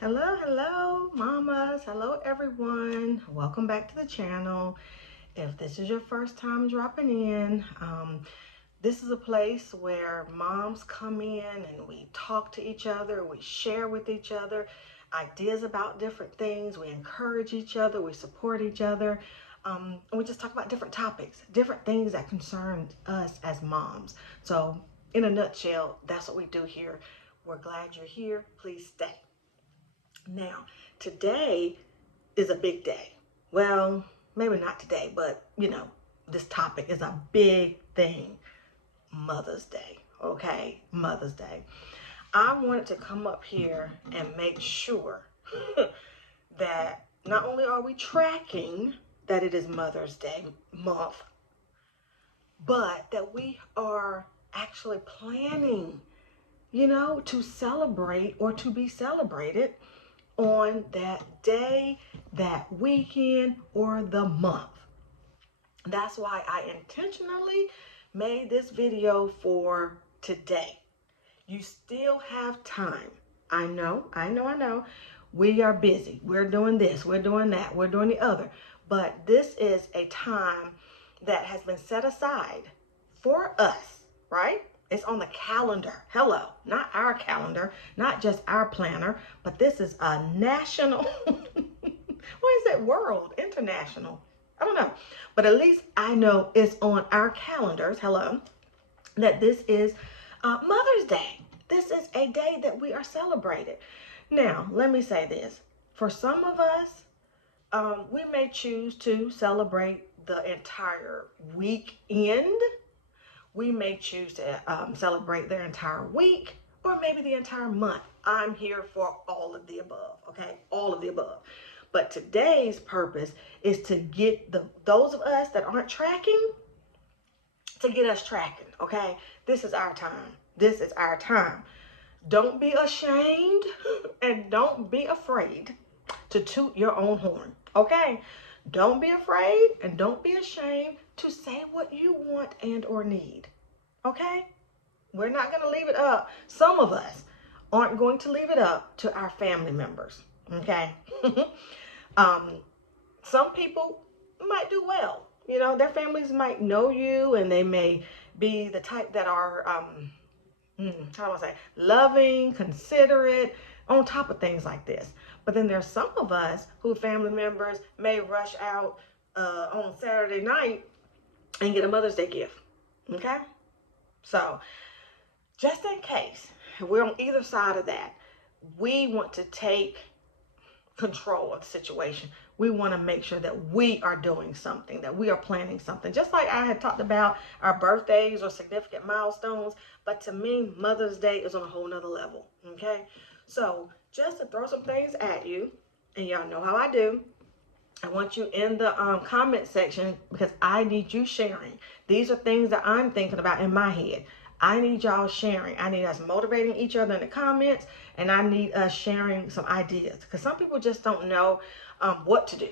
Hello, mamas. Hello, everyone. Welcome back to the channel. If this is your first time dropping in, this is a place where moms come in and we talk to each other, we share with each other ideas about different things, we encourage each other, we support each other, and we just talk about different topics, different things that concern us as moms. So, in a nutshell, that's what we do here. We're glad you're here. Please stay. Now, today is a big day. Well, maybe not today, but this topic is a big thing. Mother's Day, okay? Mother's Day. I wanted to come up here and make sure that not only are we tracking that it is Mother's Day month, but that we are actually planning, to celebrate or to be celebrated on that day, that weekend, or the month. That's why I intentionally made this video for today. You still have time. I know. We are busy. We're doing this, we're doing that, we're doing the other. But this is a time that has been set aside for us, right? It's on the calendar. Hello, not our calendar, not just our planner, but this is a national, what is it, world, international? I don't know. But at least I know it's on our calendars, hello, that this is Mother's Day. This is a day that we are celebrated. Now, let me say this. For some of us, we may choose to celebrate the entire weekend. We may choose to celebrate their entire week or maybe the entire month. I'm here for all of the above, okay? All of the above. But today's purpose is to get those of us that aren't tracking, to get us tracking, okay? This is our time. This is our time. Don't be ashamed and don't be afraid to toot your own horn, okay? Don't be afraid and don't be ashamed to say what you want and or need, okay? We're not going to leave it up. Some of us aren't going to leave it up to our family members, okay? Some people might do well. Their families might know you and they may be the type that are, how do I say, loving, considerate, on top of things like this. But then there's some of us who family members may rush out on Saturday night and get a Mother's Day gift, okay? So just in case we're on either side of that, we want to take control of the situation. We want to make sure that we are doing something, that we are planning something. Just like I had talked about our birthdays or significant milestones, but to me, Mother's Day is on a whole nother level, okay? So just to throw some things at you, and y'all know how I do, I want you in the comment section because I need you sharing. These are things that I'm thinking about in my head. I need y'all sharing. I need us motivating each other in the comments, and I need us sharing some ideas because some people just don't know what to do.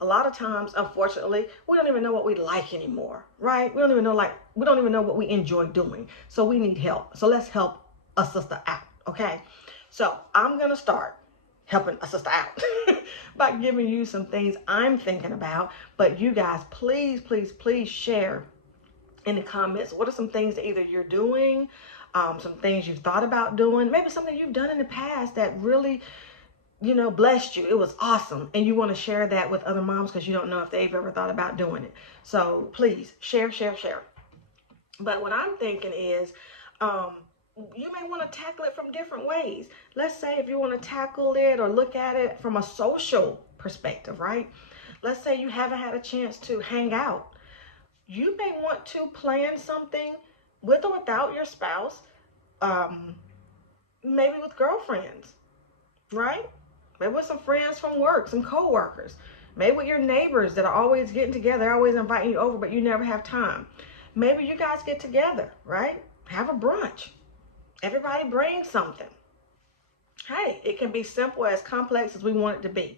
A lot of times, unfortunately, we don't even know what we like anymore, right? We don't even know what we enjoy doing. So we need help. So let's help a sister out, okay? So I'm gonna start helping a sister out by giving you some things I'm thinking about. But you guys, please, please, please share in the comments what are some things that either you're doing, some things you've thought about doing, maybe something you've done in the past that really blessed you. It was awesome, and you want to share that with other moms because you don't know if they've ever thought about doing it. So please share. But what I'm thinking is you may want to tackle it from different ways. Let's say if you want to tackle it or look at it from a social perspective, right? Let's say you haven't had a chance to hang out. You may want to plan something with or without your spouse, maybe with girlfriends, right? Maybe with some friends from work, some co-workers. Maybe with your neighbors that are always getting together, always inviting you over, but you never have time. Maybe you guys get together, right? Have a brunch. Everybody brings something. Hey, it can be simple as complex as we want it to be.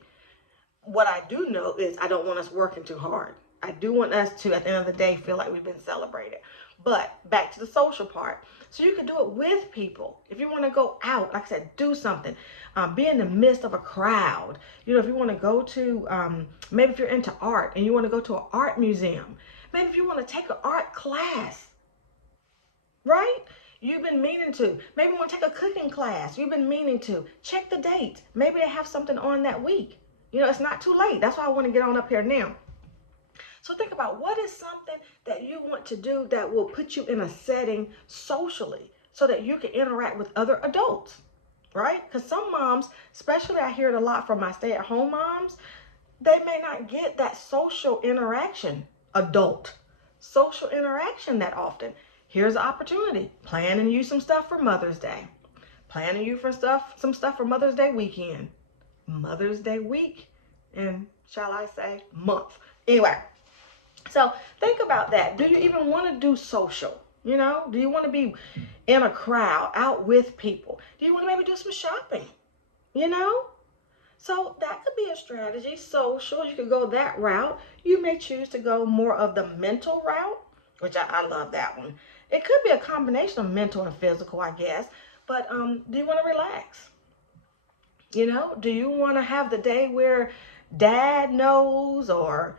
What I do know is I don't want us working too hard. I do want us to, at the end of the day, feel like we've been celebrated. But back to the social part. So you can do it with people. If you want to go out, like I said, do something. Be in the midst of a crowd. You know, if you want to go to, maybe if you're into art and you want to go to an art museum. Maybe if you want to take an art class, right? You've been meaning to. Maybe you want to take a cooking class. You've been meaning to. Check the date. Maybe they have something on that week. You know, it's not too late. That's why I want to get on up here now. So think about what is something that you want to do that will put you in a setting socially so that you can interact with other adults, right? Because some moms, especially I hear it a lot from my stay-at-home moms, they may not get that social interaction, adult social interaction that often. Here's an opportunity. Planning you some stuff for Mother's Day. Planning you for some stuff for Mother's Day weekend. Mother's Day week, and shall I say month. Anyway, so think about that. Do you even want to do social? You know, do you want to be in a crowd, out with people? Do you want to maybe do some shopping? You know? So that could be a strategy. Social, you could go that route. You may choose to go more of the mental route, which I love that one. It could be a combination of mental and physical, I guess. But do you want to relax? You know, do you want to have the day where dad knows or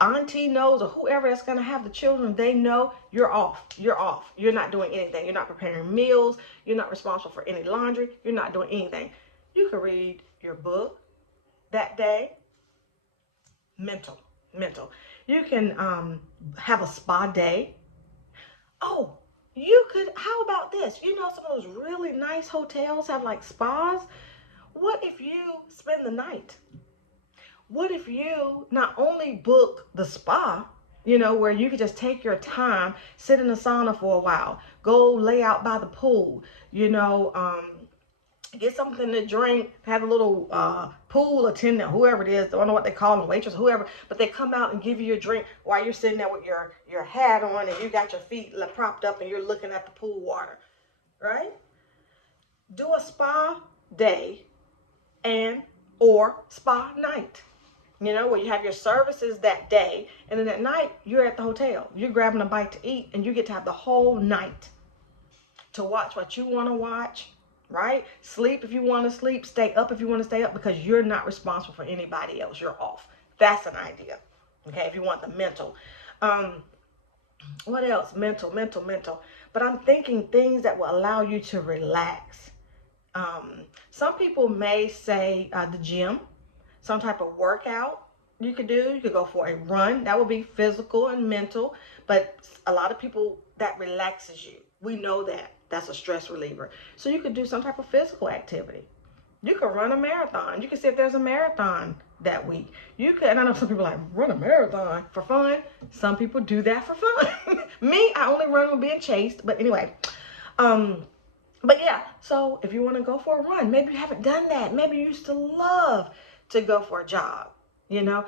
auntie knows or whoever that's going to have the children, they know you're off. You're off. You're not doing anything. You're not preparing meals. You're not responsible for any laundry. You're not doing anything. You can read your book that day. Mental. You can have a spa day. Oh, you could, how about this? You know, some of those really nice hotels have like spas. What if you spend the night? What if you not only book the spa, you know, where you could just take your time, sit in the sauna for a while, go lay out by the pool, you know, get something to drink, have a little pool attendant, whoever it is, I don't know what they call them, waitress, whoever, but they come out and give you a drink while you're sitting there with your hat on and you got your feet propped up and you're looking at the pool water, right? Do a spa day and or spa night. You know, where you have your services that day, and then at night, you're at the hotel. You're grabbing a bite to eat, and you get to have the whole night to watch what you want to watch, right? Sleep if you want to sleep. Stay up if you want to stay up, because you're not responsible for anybody else. You're off. That's an idea, okay, if you want the mental. What else? Mental. But I'm thinking things that will allow you to relax. Some people may say the gym. Some type of workout you could do. You could go for a run. That would be physical and mental. But a lot of people, that relaxes you. We know that. That's a stress reliever. So you could do some type of physical activity. You could run a marathon. You could see if there's a marathon that week. You could, and I know some people like, run a marathon for fun. Some people do that for fun. Me, I only run when being chased. But anyway, but yeah, so if you want to go for a run, maybe you haven't done that. Maybe you used to love to go for a jog, you know,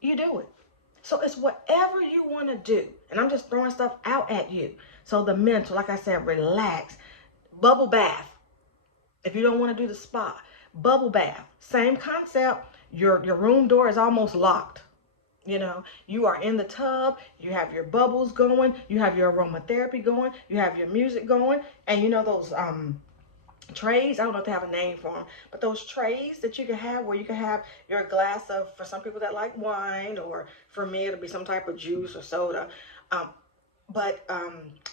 you do it. So it's whatever you want to do. And I'm just throwing stuff out at you. So the mental, like I said, relax. Bubble bath. If you don't want to do the spa, bubble bath. Same concept. Your room door is almost locked. You know, you are in the tub, you have your bubbles going, you have your aromatherapy going, you have your music going, and you know those trays, I don't know if they have a name for them, but those trays that you can have where you can have your glass of, for some people that like wine, or for me it'll be some type of juice or soda, but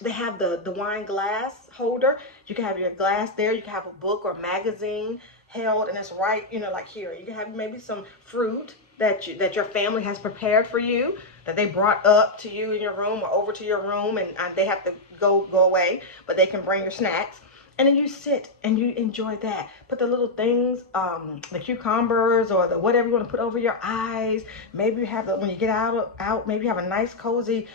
they have the wine glass holder. You can have your glass there, you can have a book or magazine held, and it's right, you know, like here. You can have maybe some fruit that your family has prepared for you, that they brought up to you in your room or over to your room, and they have to go away, but they can bring your snacks. And then you sit and you enjoy that. Put the little things, the cucumbers or the whatever you want to put over your eyes. Maybe you have when you get out, maybe you have a nice cozy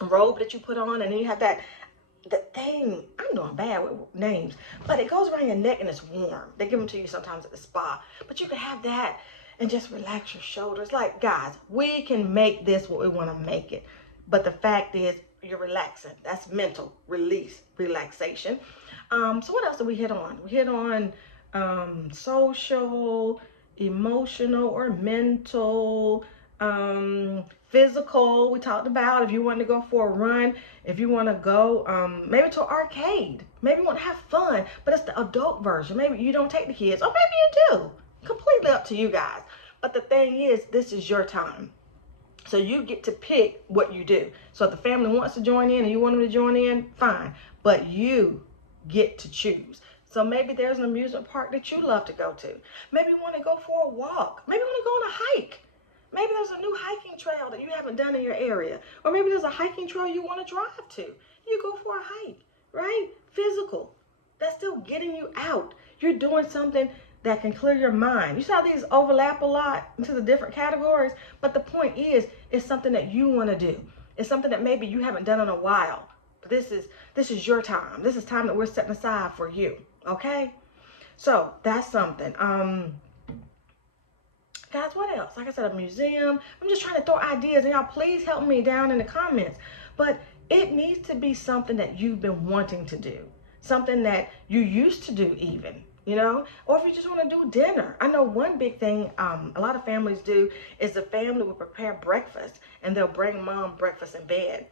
robe that you put on, and then you have the thing, I'm doing bad with names, but it goes around your neck and it's warm. They give them to you sometimes at the spa. But you can have that and just relax your shoulders. Like, guys, we can make this what we want to make it. But the fact is, you're relaxing. That's mental release, relaxation. So what else did we hit on? We hit on social, emotional, or mental, physical, we talked about. If you want to go for a run, if you want to go maybe to an arcade, maybe you want to have fun, but it's the adult version. Maybe you don't take the kids, or maybe you do. Completely up to you guys. But the thing is, this is your time. So you get to pick what you do. So if the family wants to join in and you want them to join in, fine. But you get to choose. So maybe there's an amusement park that you love to go to. Maybe you want to go for a walk. Maybe you want to go on a hike. Maybe there's a new hiking trail that you haven't done in your area. Or maybe there's a hiking trail you want to drive to. You go for a hike, right? Physical. That's still getting you out. You're doing something that can clear your mind. You saw these overlap a lot into the different categories, but the point is, it's something that you want to do. It's something that maybe you haven't done in a while. But this is your time. This is time that we're setting aside for you. Okay? So that's something. Guys, what else? Like I said, a museum. I'm just trying to throw ideas, and y'all please help me down in the comments. But it needs to be something that you've been wanting to do. Something that you used to do even. You know, or if you just want to do dinner. I know one big thing a lot of families do is the family will prepare breakfast and they'll bring mom breakfast in bed.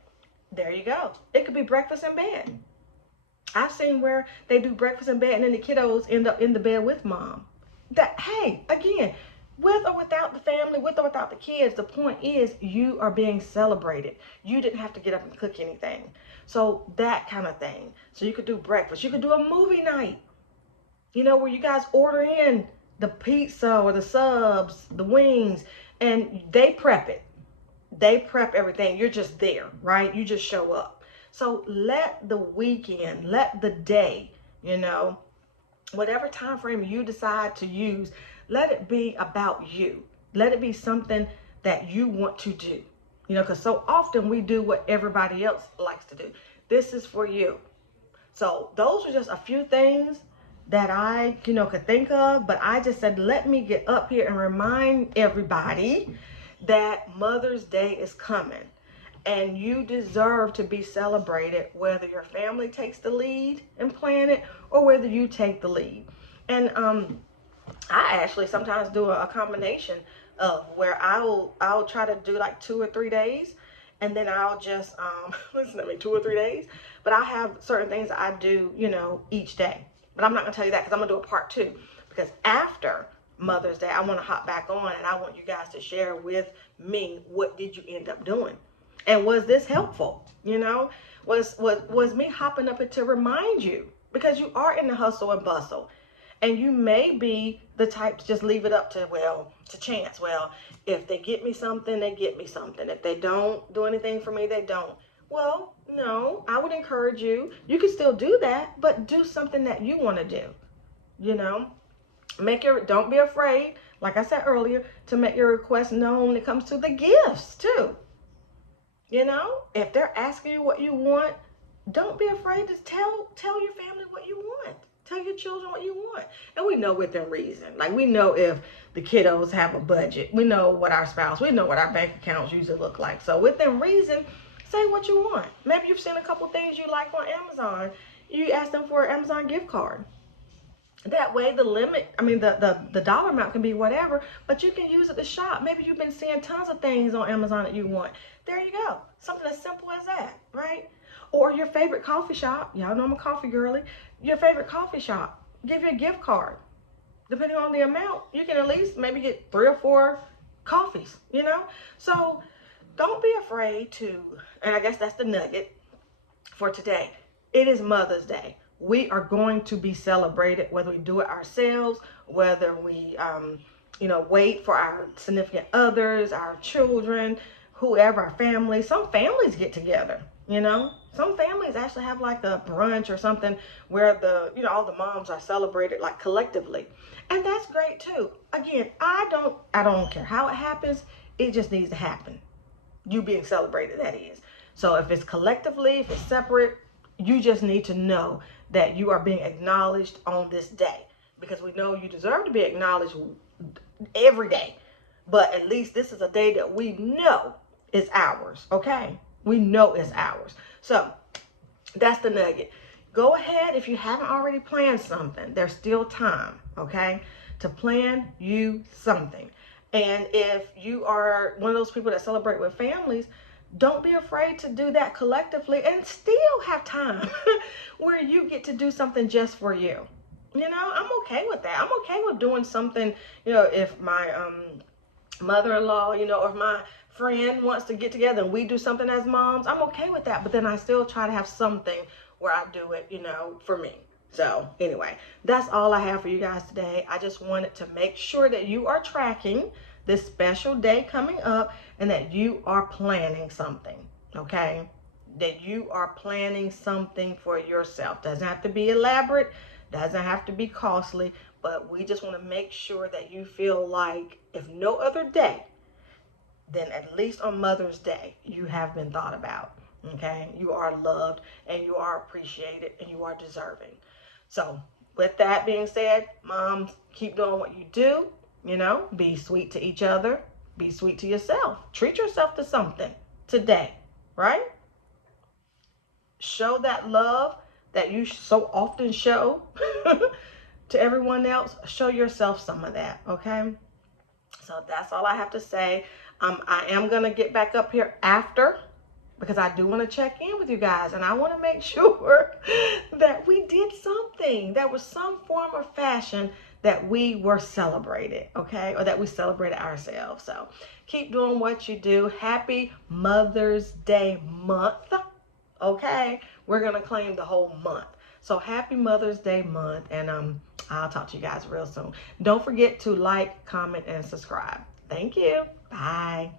There you go. It could be breakfast in bed. I've seen where they do breakfast in bed and then the kiddos end up in the bed with mom. That, hey, again, with or without the family, with or without the kids, the point is you are being celebrated. You didn't have to get up and cook anything. So that kind of thing. So you could do breakfast. You could do a movie night. You know, where you guys order in the pizza or the subs, the wings, and they prep it. They prep everything. You're just there, right? You just show up. So let the weekend, let the day, you know, whatever time frame you decide to use, let it be about you. Let it be something that you want to do. You know, because so often we do what everybody else likes to do. This is for you. So those are just a few things that I, could think of, but I just said, let me get up here and remind everybody that Mother's Day is coming and you deserve to be celebrated, whether your family takes the lead in planning it or whether you take the lead. And I actually sometimes do a combination of where I'll try to do like 2 or 3 days, and then I'll just listen to me 2 or 3 days, but I have certain things that I do, each day. But I'm not going to tell you that because I'm going to do a part 2. Because after Mother's Day, I want to hop back on and I want you guys to share with me, what did you end up doing? And was this helpful? Was me hopping up to remind you? Because you are in the hustle and bustle. And you may be the type to just leave it up to chance. Well, if they get me something, they get me something. If they don't do anything for me, they don't. Well, no, I would encourage you. You can still do that, but do something that you want to do. Don't be afraid, like I said earlier, to make your request known when it comes to the gifts too. If they're asking you what you want, don't be afraid to tell your family what you want. Tell your children what you want. And we know within reason. Like, we know if the kiddos have a budget. We know what we know what our bank accounts usually look like. So within reason, say what you want. Maybe you've seen a couple things you like on Amazon. You ask them for an Amazon gift card. That way the dollar amount can be whatever, but you can use it to shop. Maybe you've been seeing tons of things on Amazon that you want. There you go. Something as simple as that, right? Or your favorite coffee shop. Y'all know I'm a coffee girly. Your favorite coffee shop. Give you a gift card. Depending on the amount, you can at least maybe get 3 or 4 coffees, So don't be afraid to, and I guess that's the nugget for today. It is Mother's Day. We are going to be celebrated, whether we do it ourselves, whether we, wait for our significant others, our children, whoever, our family. Some families get together, Some families actually have like a brunch or something where all the moms are celebrated like collectively. And that's great too. Again, I don't care how it happens. It just needs to happen. You being celebrated, that is. So if it's collectively, if it's separate, you just need to know that you are being acknowledged on this day, because we know you deserve to be acknowledged every day. But at least this is a day that we know is ours, okay? We know it's ours. So that's the nugget. Go ahead, if you haven't already planned something, there's still time, okay, to plan you something. And if you are one of those people that celebrate with families, don't be afraid to do that collectively and still have time where you get to do something just for you. You know, I'm okay with that. I'm okay with doing something, you know, if my mother-in-law, you know, or if my friend wants to get together and we do something as moms, I'm okay with that. But then I still try to have something where I do it, you know, for me. So anyway, that's all I have for you guys today. I just wanted to make sure that you are tracking this special day coming up and that you are planning something, okay? That you are planning something for yourself. Doesn't have to be elaborate, doesn't have to be costly, but we just want to make sure that you feel like, if no other day, then at least on Mother's Day, you have been thought about. Okay? You are loved and you are appreciated and you are deserving. So, with that being said, moms, keep doing what you do. You know, be sweet to each other, be sweet to yourself. Treat yourself to something today, right? Show that love that you so often show to everyone else. Show yourself some of that, okay? So that's all I have to say. I am going to get back up here after, because I do want to check in with you guys and I want to make sure that we did something. That was some form or fashion that we were celebrated, okay? Or that we celebrated ourselves. So keep doing what you do. Happy Mother's Day month, okay? We're going to claim the whole month. So happy Mother's Day month, and I'll talk to you guys real soon. Don't forget to like, comment, and subscribe. Thank you. Bye.